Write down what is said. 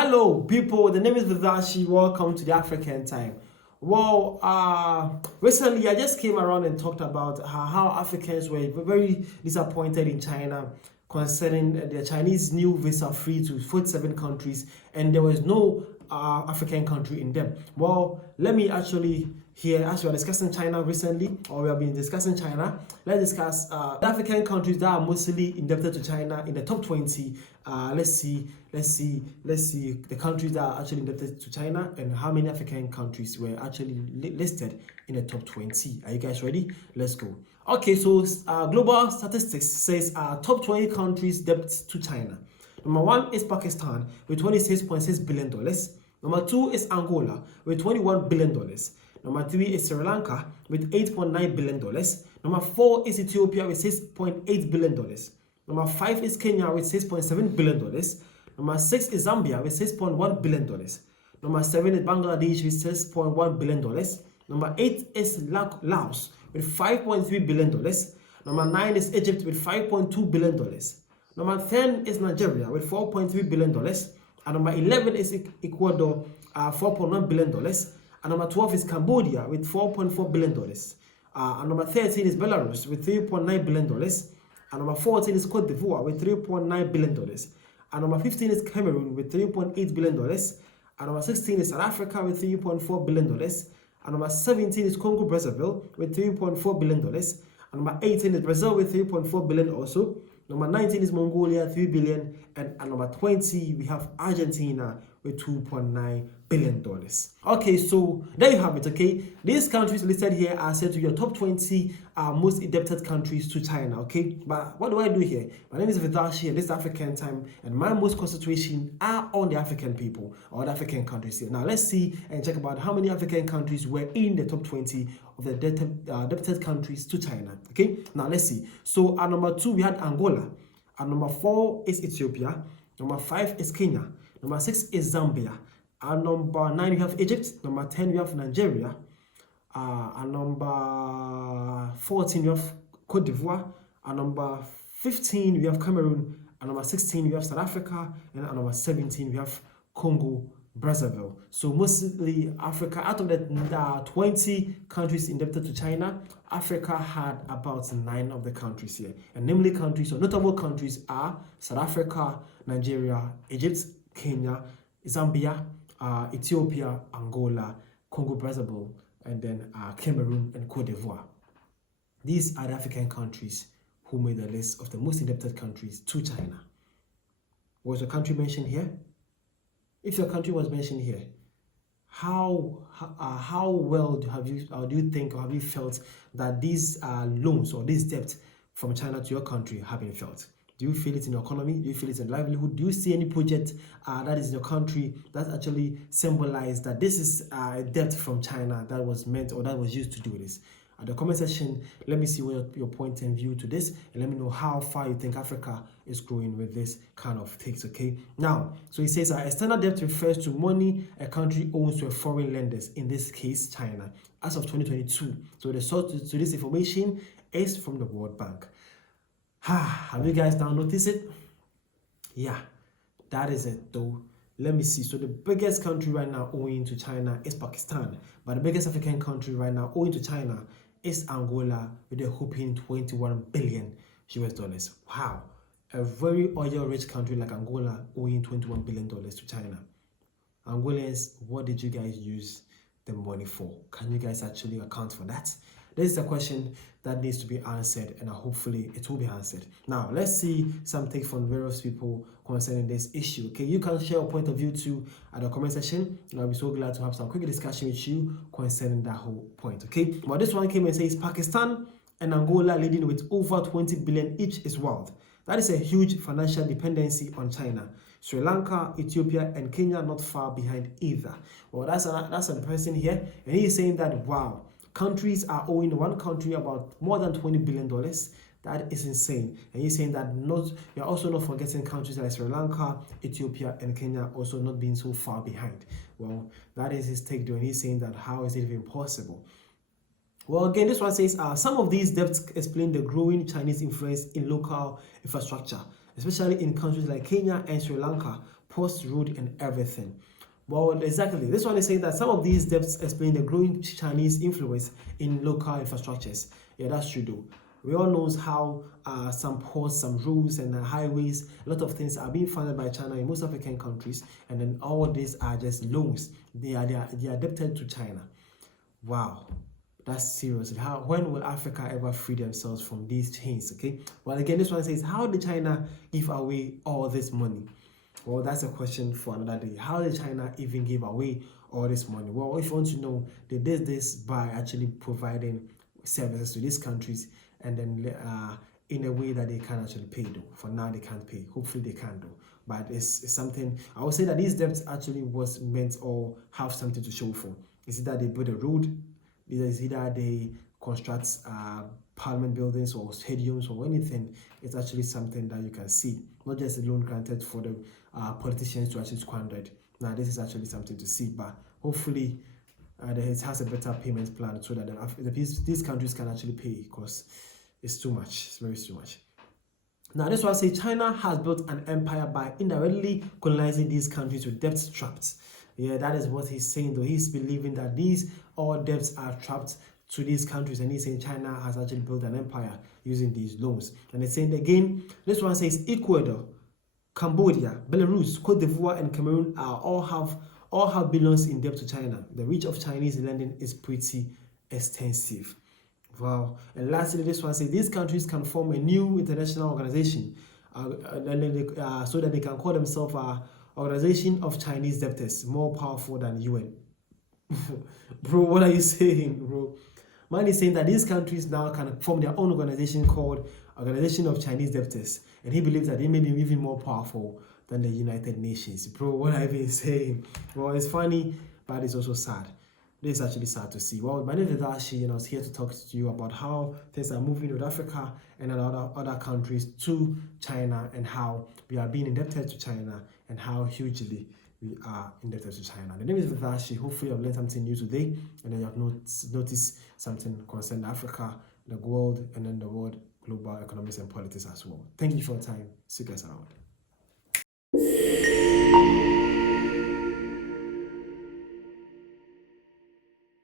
Hello, people. The name is Vidashi. Welcome to the African Time. Well, recently I just came around and talked about how Africans were very disappointed in China concerning the Chinese new visa free to 47 countries, and there was no African country in them. Well, let me actually here, as we are discussing China recently, or we have been discussing China, let's discuss the African countries that are mostly indebted to China in the top 20. Let's see the countries that are actually indebted to China and how many African countries were actually listed in the top 20. Are you guys ready? Let's go. Okay, so global statistics says top 20 countries debt to China. Number 1 is Pakistan with $26.6 billion. Number 2 is Angola with $21 billion. Number 3 is Sri Lanka with $8.9 billion. Number 4 is Ethiopia with $6.8 billion. Number 5 is Kenya with $6.7 billion. Number 6 is Zambia with $6.1 billion. Number 7 is Bangladesh with $6.1 billion. Number 8 is Laos with $5.3 billion. Number 9 is Egypt with $5.2 billion. Number 10 is Nigeria with $4.3 billion. And number 11 is Ecuador, $4.1 billion. And number 12 is Cambodia with $4.4 billion. And number 13 is Belarus with $3.9 billion. And number 14 is Cote d'Ivoire with $3.9 billion. And number 15 is Cameroon with $3.8 billion. And number 16 is South Africa with $3.4 billion. And number 17 is Congo Brazzaville with $3.4 billion. And number 18 is Brazil with $3.4 billion also. Number 19 is Mongolia, $3 billion. And at number 20, we have Argentina with $2.9 billion. Okay, so there you have it, okay? These countries listed here are said to be your top 20 most indebted countries to China, okay? But what do I do here? My name is Vidashi, and this is African Time, and my most concentration are on the African people or the African countries here. Now, let's see and check about how many African countries were in the top 20 of the debted countries to China, okay? Now, let's see. So, at number 2, we had Angola. At number 4 is Ethiopia. Number 5 is Kenya. Number 6 is Zambia. At number 9, we have Egypt. Number 10, we have Nigeria. At number 14, we have Cote d'Ivoire. At number 15, we have Cameroon. At number 16, we have South Africa. And at number 17, we have Congo Brazzaville. So mostly Africa, out of the 20 countries indebted to China, Africa had about 9 of the countries here. And namely countries or notable countries are South Africa, Nigeria, Egypt, Kenya, Zambia, Ethiopia, Angola, Congo Brazzaville, and then Cameroon and Cote d'Ivoire. These are the African countries who made the list of the most indebted countries to China. Was your country mentioned here? If your country was mentioned here, how well do you think or have you felt that these loans or this debt from China to your country have been felt? Do you feel it in your economy? Do you feel it in livelihood? Do you see any project that is in your country that actually symbolizes that this is a debt from China that was meant or that was used to do this? At the comment section, let me see what your point and view to this, and let me know how far you think Africa is growing with this kind of things, okay? Now, so he says external debt refers to money a country owes to a foreign lenders, in this case, China, as of 2022. So the source to this information is from the World Bank. Have you guys now noticed it? Yeah, that is it though. Let me see. So the biggest country right now owing to China is Pakistan. But the biggest African country right now owing to China is Angola with a whopping 21 billion US dollars. Wow. A very oil-rich country like Angola owing $21 billion to China. Angolans, what did you guys use the money for? Can you guys actually account for that? This is a question that needs to be answered, and hopefully it will be answered. Now, let's see some take from various people concerning this issue. Okay, you can share your point of view too at the comment section, and I'll be so glad to have some quick discussion with you concerning that whole point. Okay, but this one came and says Pakistan and Angola leading with over 20 billion each is wild. That is a huge financial dependency on China. Sri Lanka, Ethiopia, and Kenya not far behind either. Well, that's a person here, and he's saying that wow. Countries are owing one country about more than $20 billion. That is insane. And he's saying that you're also not forgetting countries like Sri Lanka, Ethiopia, and Kenya also not being so far behind. Well, that is his take, though. And he's saying that how is it even possible? Well, again, this one says some of these debts explain the growing Chinese influence in local infrastructure, especially in countries like Kenya and Sri Lanka, post, road, and everything. Well, exactly. This one is saying that some of these debts explain the growing Chinese influence in local infrastructures. Yeah, that's true though. We all know how some ports, some roads, and highways, a lot of things are being funded by China in most African countries, and then all these are just loans. They are debted to China. Wow, that's serious. When will Africa ever free themselves from these chains? Okay. Well, again, this one says, how did China give away all this money? Well, that's a question for another day. How did China even give away all this money? Well, if you want to know, they did this by actually providing services to these countries, and then in a way that they can actually pay though. For now, they can't pay. Hopefully, they can do. But it's something, I would say that these debts actually was meant or have something to show for. Is it that they build a road? Is it that they construct parliament buildings or stadiums or anything? It's actually something that you can see, not just a loan granted for the politicians to actually squander. Now, this is actually something to see, but hopefully it has a better payment plan so that these countries can actually pay, because it's too much. It's very too much. Now, this one says China has built an empire by indirectly colonizing these countries with debt traps. Yeah, that is what he's saying though. He's believing that these all debts are trapped to these countries, and he's saying China has actually built an empire using these loans. And it's saying again, this one says Ecuador, Cambodia, Belarus, Cote d'Ivoire, and Cameroon all have billions in debt to China. The reach of Chinese lending is pretty extensive. Wow. And lastly, this one says these countries can form a new international organization so that they can call themselves Organization of Chinese Debtors, more powerful than UN. Bro, what are you saying, bro? Man is saying that these countries now can form their own organization called Organization of Chinese Debtors, and he believes that they may be even more powerful than the United Nations. Bro, what are you saying? Well, it's funny, but it's also sad. This is actually sad to see. Well, my name is Dashi, and I was here to talk to you about how things are moving with Africa and other countries to China, and how we are being indebted to China, and how hugely we are indebted to China. The name is Vivashi. Hopefully, I've learned something new today, and then you have noticed something concerning Africa, the world, and then the world global economics and politics as well. Thank you for your time. See you guys around.